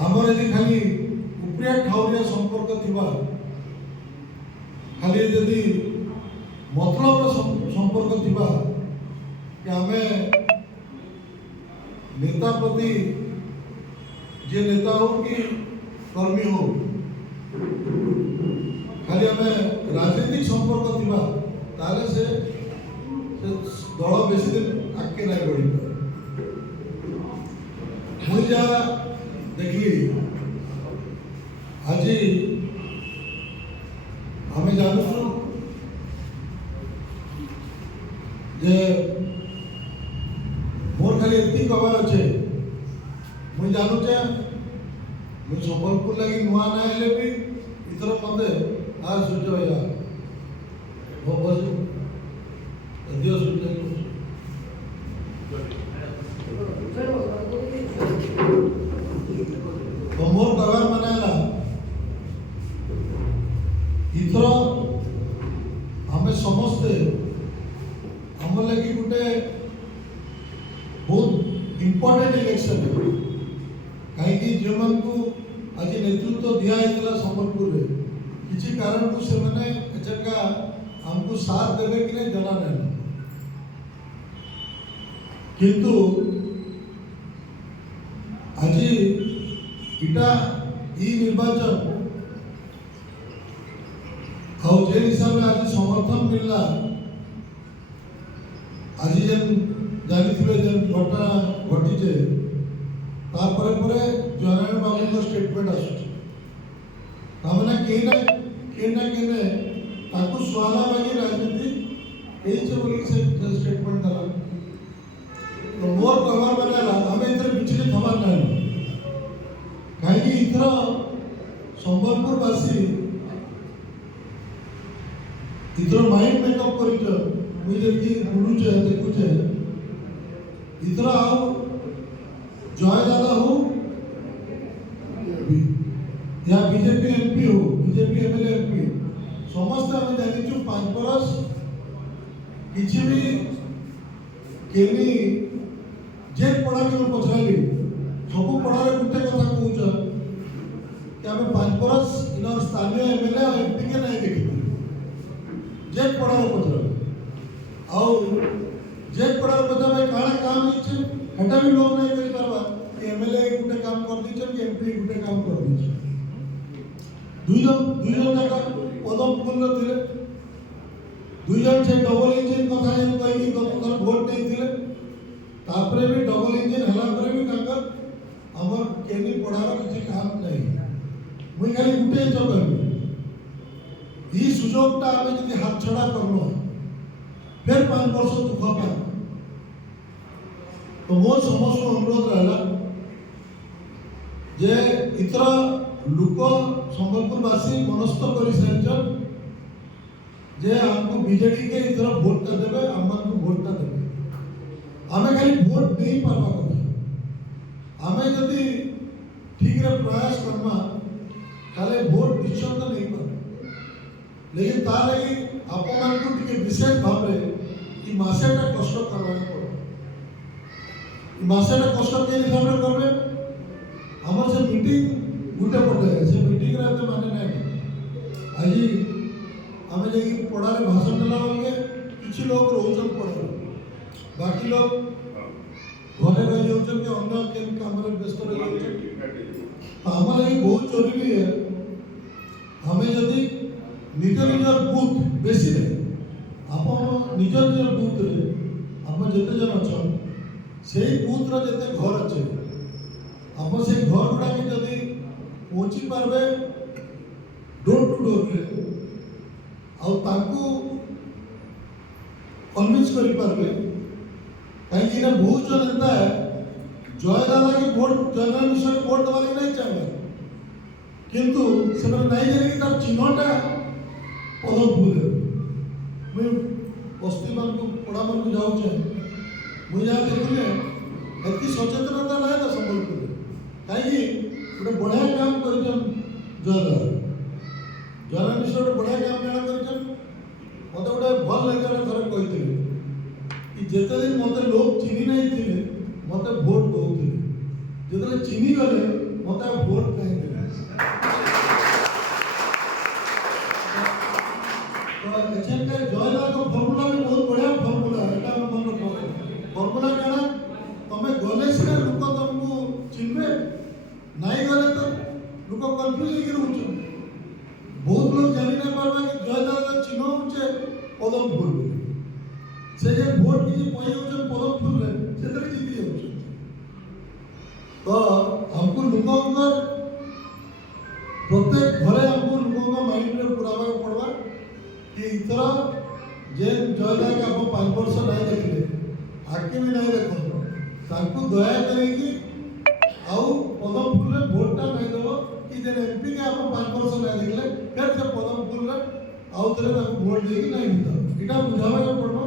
आमर यदि खाली उपरिया ठाउरिया संपर्क थिबा खाली यदि मतलब संपर्क थिबा कि आमे नेता प्रति जे नेता हो कि कर्मी हो खाली आमे राजनीतिक संपर्क थिबा ताले से दल बेसी दिन आगे नहीं बढ़ी मुझे जा देखी आज हमें जानू जे मोर खाली एति कबार अच्छे मुझे जानूचे मुझे संबलपुर लगी नुआ ना हेले भी इतर मते आ सूर्य भैया वो बस दियो सूर्य तो मोर कबार मनाला इतर हमें समझते हमर लगी गुटे बहुत इम्पोर्टेंट इलेक्शन है कहीं जो मन को आज नेतृत्व दिया है संबलपुर में किसी कारण को से मैंने एचका हमको साथ देवे कि नहीं जना नहीं किंतु आज इटा ई निर्वाचन और जे हिसाब से आज समर्थन मिलला आज जेन जानी थे जेन घटना घटी तापर परे जनारायण बाबू को स्टेटमेंट आसुचे तामने केने ताकू स्वाला बाकी राजनीति एई जे बोली से स्टेटमेंट दला तो मोर कवर बनाला हमें इधर बिचली खबर नहीं कहीं इधर संबलपुर वासी इधर माइंड मेकअप करितो मुझे की बुलुचे देखुचे इधर आओ जय दादा हो या बीजेपी एमपी हो बीजेपी एमएलए एमपी समस्त आम जानी 5 बरस किसी भी केनी जे पढ़ा के पचराली सब पढ़ारे गोटे कथा कहूछ कि आम 5 बरस इन स्थानीय एमएलए और एमपी के नहीं देखी जे पढ़ारे पचराली आउ जे पढ़ारे पचरा काଣା काम इच्छे हेटा भी लोग नहीं करि पारबा कि एमएलए गुटे काम कर दीछन कि एमपी गुटे काम कर दीछन दुई जन जाका पदम फुल थिले दुई जन से डबल इंजन कथा जे कहि गतथर वोट नहीं थिले तापरे भी डबल इंजन हला परे भी ताकर हमर केनी पढ़ार किछि काम नहीं मुई खाली गुटे जगह ई सुजोगटा आमे जदि हाथ छड़ा करलो फिर 5 वर्ष दुख पा तो मोर समस्त अनुरोध रहला जे इतर लोक संबलपुर वासी मनस्थ करी साइचन जे हमको बीजेडी के इतर वोट कर देबे हमन को वोट कर देबे हमें खाली वोट नहीं पाबा कथा हमें यदि ठीक रे प्रयास करना खाली वोट निश्चय नहीं पाबे लेकिन तार लगी अपन को टिके विशेष भाव रे ई मासेटा कष्ट करवा पड़ो ई मासेटा कष्ट के हिसाब रे करबे हमर से मीटिंग गुटे पड़े से मीटिंग रे तो माने नहीं आज हमें जेकी पढ़ा रे भाषण देला लगे किछि लोग रोजन पढ़े बाकी लोग घरे रह जाउछन के अन्य केन काम रे व्यस्त रह जाउछन हमर लगी बहुत जरूरी है हमें यदि निज निजर बूथ बेसी रे आप निज निज बूथ रे आप जिते जन अच्छा से बूथ रे जिते घर अच्छे आप से घर गुड़ा के जदि पहुँची पारबे डोर टू डोर रे आउ ताकू कन्विंस करि पारबे कहीं ना बहुत जन एंता है जय दादा के वोट जनरल विषय वोट दवा नहीं चाहिए किंतु से नहीं जाने तार चिन्हटा पदम फूले मैं बस्ती मान को पड़ा मन को जाऊँ मुझे जहाँ देखिए एति सचेतनता ना है संबलपुर कहीं गोटे बढ़िया काम कर जन विषय गोटे बढ़िया काम जाना कर मत गोटे भल लगे थोड़े कही कि जिते दिन मत लोग चिन्ह नहीं थे मत भोट दौले जो चिन्ह गले मत नहीं गले तो लोक कन्फ्यूज होकर रोच बहुत लोग जानी नहीं पार्बा कि जयदादा चिन्ह होचे पदम फूल से जे भोट किसी पई होचे पदम फूल रे सेतरे जीती होचे तो हमको लोकंकर प्रत्येक घरे हमको लोकंकर माइंड रे पुरावा पड़वा कि इतरा जे जयदा के आप 5 वर्ष नहीं देखले आके भी नहीं देखो ताकू दया करेगी आउ पदम फूल रे भोटटा नहीं देबो कि जे एमपी के आप 5 वर्ष नहीं देखले फिर से पदम फूल रे आउ तरे ताकू वोट देगी नहीं मिलता इटा बुझावा पड़बो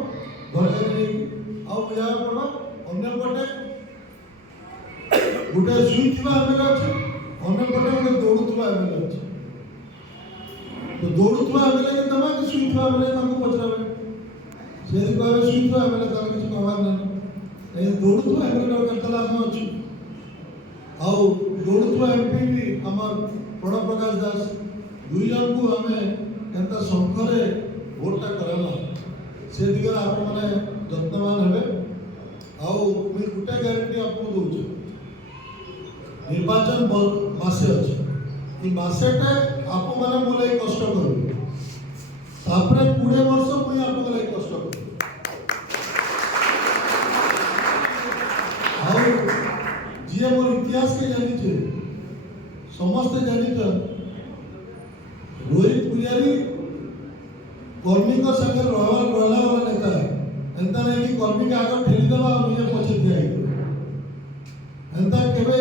घरे जाई आउ बुझावा पड़बो अन्य पटे गोटे शुईवा एमएलए अच्छे अन्य पटे गोटे दौड़ुवा एमएलए अच्छे तो दौड़ुवा एमएलए के दमा कि शुईवा एमएलए ताको पचरावे से कहबे शुईवा एमएलए तार किछ कहबार नै ए दौड़ुवा एमएलए करतला हम अछि आउ दौड़ुवा एमपी भी हमर प्रणव प्रकाश दास दुई जन को हमें केनता संखरे वोटटा करला से दिगरा आप माने यत्नवान हेबे आउ मी गुटे ग्यारंटी आपको दउछ निर्वाचन मासे अच्छे कि मासेटा आप मैंने मोले कष्ट कर तापरे 20 वर्ष मुई आप मोले कष्ट कर आउ जे मोर इतिहास के जानी छे समस्त जानी छ रोहित पुजारी कर्मी को संगे रहला वाला नेता है एंता नहीं कि कर्मी के आगे ठेली देबा और मुझे पछे दिया एंता केबे